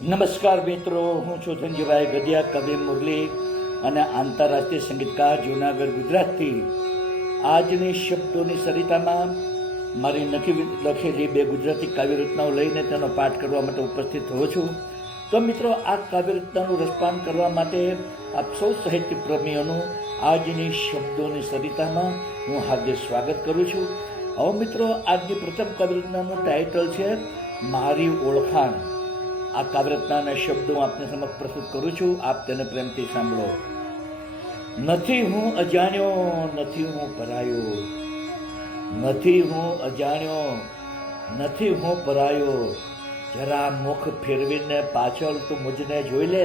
નમસ્કાર મિત્રો, હું છું ધનજીભાઈ ગઢિયા, કવિ મુરલી અને આંતરરાષ્ટ્રીય સંગીતકાર જૂનાગઢ ગુજરાતથી. આજની શબ્દોની સરિતામાં મારી લખેલી બે ગુજરાતી કાવ્યરચનાઓ લઈને તેનો પાઠ કરવા માટે ઉપસ્થિત થયો છું. તો મિત્રો, આ કાવ્યરચનાનું રસપાન કરવા માટે આપ સૌ સાહિત્ય પ્રેમીઓનું આજની શબ્દોની સરિતામાં હું હાર્દિક સ્વાગત કરું છું. હવે મિત્રો, આજની પ્રથમ કાવ્યરચનાનું ટાઇટલ છે મારી ઓળખાણ. આ કાવ્યરચનાના શબ્દો હું આપને સમક્ષ પ્રસ્તુત કરું છું. આપ તેને પ્રેમથી સાંભળો. નથી હું અજાણ્યો, નથી હું પરાયો, નથી હું અજાણ્યો, નથી હું પરાયો, જરા મુખ ફેરવીને પાછળ તું મુજને જોઈ લે,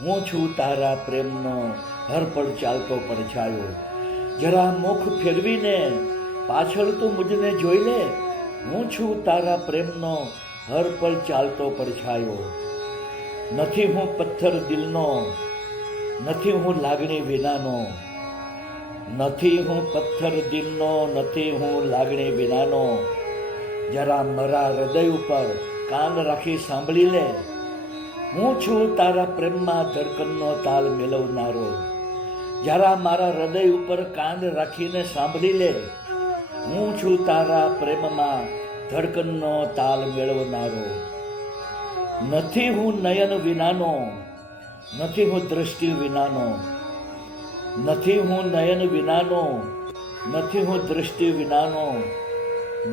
હું છું તારા પ્રેમનો હર પળ ચાલતો પડછાયો. જરા મુખ ફેરવીને પાછળ તું મુજને જોઈ લે, હું છું તારા પ્રેમનો હર પળ ચાલતો પડછાયો. નથી હું પથ્થર દિલનો, નથી હું લાગણી વિનાનો, નથી હું પથ્થર દિલનો, નથી હું લાગણી વિનાનો, જરા મારા હૃદય ઉપર કાન રાખી સાંભળી લે, હું છું તારા પ્રેમમાં ધડકનનો તાલ મેળવનારો. જરા મારા હૃદય ઉપર કાન રાખીને સાંભળી લે, હું છું તારા પ્રેમમાં ધડકનનો તાલ મેળવનારો. નથી હું નયન વિનાનો, નથી હું દ્રષ્ટિ વિનાનો, નથી હું નયન વિનાનો, નથી હું દ્રષ્ટિ વિનાનો,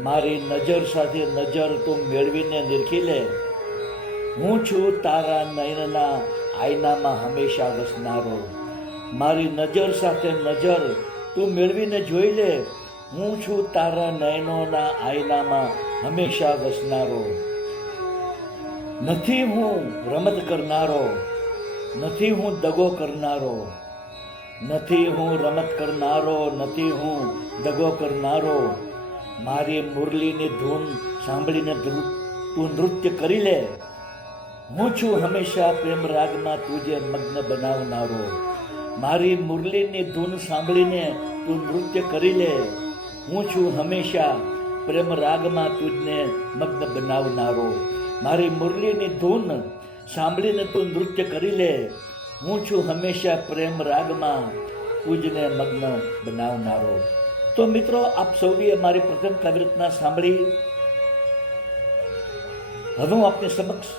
મારી નજર સાથે નજર તું મેળવીને નિરખી લે, હું છું તારા નયનના આયનામાં હંમેશા વસનારો. મારી નજર સાથે નજર તું મેળવીને જોઈ લે, હું છું તારા નયનોના આયનામાં હંમેશા વસનારો. નથી હું રમત કરનારો, નથી હું દગો કરનારો, નથી હું રમત કરનારો, નથી હું દગો કરનારો, મારી મુરલીની ધૂન સાંભળીને તું નૃત્ય કરી લે, હું છું હંમેશા પ્રેમ રાગમાં તુજે મગ્ન બનાવનારો. મારી મુરલીની ધૂન સાંભળીને તું નૃત્ય કરી લે, હું છું હંમેશા પ્રેમ રાગમાં તુજને મગ્ન બનાવનારો. મારી મુરલીની ધૂન સાંભળીને તું નૃત્ય કરી લે, હું છું હંમેશા પ્રેમ રાગમાં તુજને મગ્ન બનાવનારો. તો મિત્રો, આપ સૌએ મારી પ્રથમ કાવ્યરચના સાંભળી. હવે હું આપની સમક્ષ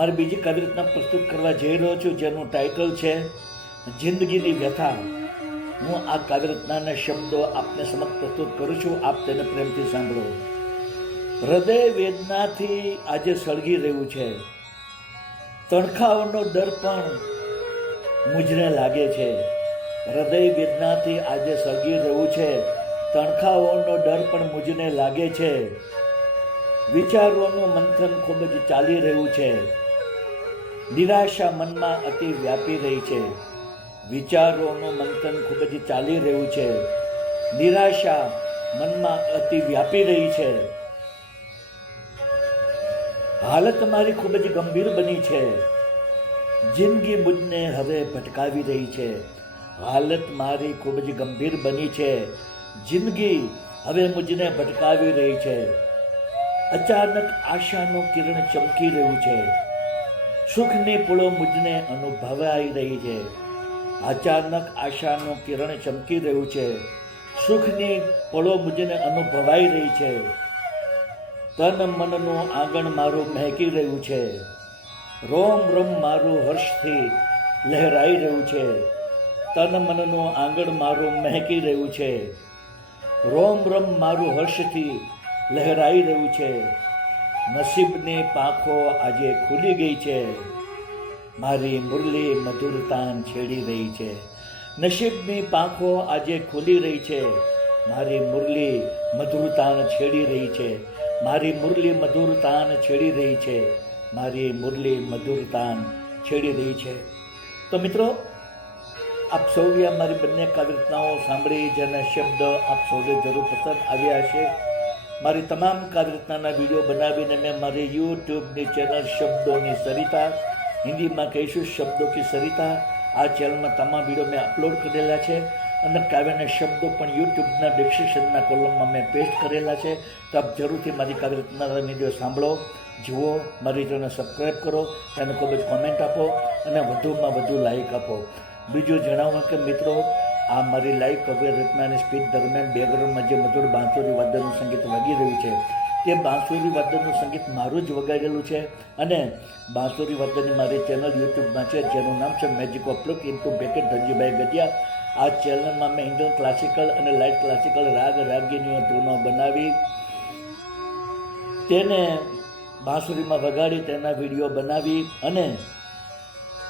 મારી બીજી કાવ્યરચના પ્રસ્તુત કરવા જઈ રહ્યો છું, જેનું ટાઇટલ છે જિંદગીની વ્યથા. હું આ કાવ્યરચનાના શબ્દો આપને સમક્ષ પ્રસ્તુત કરું છું. આપ તેને પ્રેમથી સાંભળો. હૃદય વેદનાથી આજે સળગી રહ્યું છે, તણખાઓનો ડર પણ મુજને લાગે છે. હૃદય વેદનાથી આજે સળગી રહ્યું છે, તણખાઓનો ડર પણ મુજને લાગે છે. વિચારોનું મંથન ખૂબ જ ચાલી રહ્યું છે, નિરાશા મનમાં અતિ વ્યાપી રહી છે. વિચારોનું મંથન ખૂબ જ ચાલી રહ્યું છે, નિરાશા મનમાં અતિ વ્યાપી રહી છે. હાલત મારી ખૂબ જ ગંભીર બની છે, જિંદગી મુજને હવે ભટકાવી રહી છે. હાલત મારી ખૂબ જ ગંભીર બની છે, જિંદગી હવે મુજને ભટકાવી રહી છે. અચાનક આશાનું કિરણ ચમકી રહ્યું છે, સુખની પળો મુજને અનુભવાઈ રહી છે. અચાનક આશાનું કિરણ ચમકી રહ્યું છે, સુખની પળો મુજને અનુભવાઈ રહી છે. તન મનનું આંગણ મારું મહેકી રહ્યું છે, રોમ રોમ મારું હર્ષથી લહેરાઈ રહ્યું છે. તન મનનું આંગણ મારું મહેકી રહ્યું છે, રોમ રોમ મારું હર્ષથી લહેરાઈ રહ્યું છે. નસીબની પાંખો આજે ખુલી ગઈ છે, મારી મુરલી મધુરતાન છેડી રહી છે. નસીબની પાંખો આજે ખુલી રહી છે, મારી મુરલી મધુરતાન છેડી રહી છે. મારી મુરલી મધુરતાન છેડી રહી છે, મારી મુરલી મધુરતાન છેડી રહી છે. તો મિત્રો, આપ સૌએ મારી બંને કાવ્યરચનાઓ સાંભળી, જેના શબ્દ આપ સૌને જરૂર પસંદ આવ્યા હશે. મારી તમામ કાવ્યરચનાના વિડીયો બનાવીને મેં મારી યુટ્યુબની ચેનલ શબ્દોની સરિતા, હિન્દીમાં કહીશું શબ્દો કી સરિતા, આ ચેનલમાં તમામ વિડીયો મેં અપલોડ કરેલા છે. અને કાવ્યના શબ્દો પણ યુટ્યુબના ડિસ્ક્રિપ્શનના કોલમમાં મેં પેસ્ટ કરેલા છે. તો આપ જરૂરથી મારી કાવ્યરચનાના વિડીયો સાંભળો. જુઓ, મારી ચેનલ સબસ્ક્રાઈબ કરો, તેને ખૂબ જ કોમેન્ટ આપો અને વધુમાં વધુ લાઈક આપો. બીજું જણાવો કે મિત્રો, આ મારી લાઈવ કવ્ય રચનાની સ્પીચ દરમિયાન બેકગ્રાઉન્ડમાં જે મધુર બાંસુરી વાદનનું સંગીત વાગી રહ્યું છે, તે બાંસુરી વાદનનું સંગીત મારું જ વગાડેલું છે અને બાંસુરી વાદનની મારી ચેનલ યુટ્યુબમાં છે, જેનું નામ છે magic of look into bracket Dhanjibhai Gadhiya. આ ચેનલમાં મેં ઇન્ડિયન ક્લાસિકલ અને લાઇટ ક્લાસિકલ રાગ રાગીનીઓ ધૂનો બનાવી તેને બાંસુરીમાં વગાડી તેના વિડીયો બનાવી અને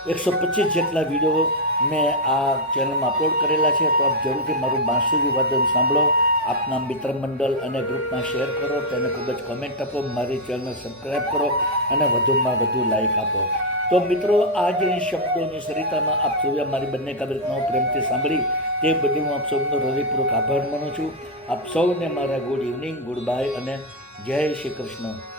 125 જેટલા વિડીયો મેં આ ચેનલમાં અપલોડ કરેલા છે. તો આપ જરૂરથી મારું બાંસુરી વાદન સાંભળો, આપના મિત્ર મંડળ અને ગ્રુપમાં શેર કરો, તેને ખૂબ જ કોમેન્ટ આપો, મારી ચેનલ સબસ્ક્રાઈબ કરો અને વધુમાં વધુ લાઈક આપો. તો મિત્રો, આજની શબ્દોની સરિતામાં આપ સૌએ મારી બંને કવિતાઓ પ્રેમથી સાંભળી તે બદલ હું આપ સૌનો હૃદયપૂર્વક આભાર માનું છું. આપ સૌને મારા ગુડ ઇવનિંગ, ગુડ બાય અને જય શ્રી કૃષ્ણ.